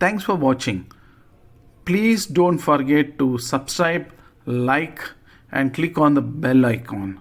Thanks for watching. Please don't forget to subscribe, like, and click on the bell icon.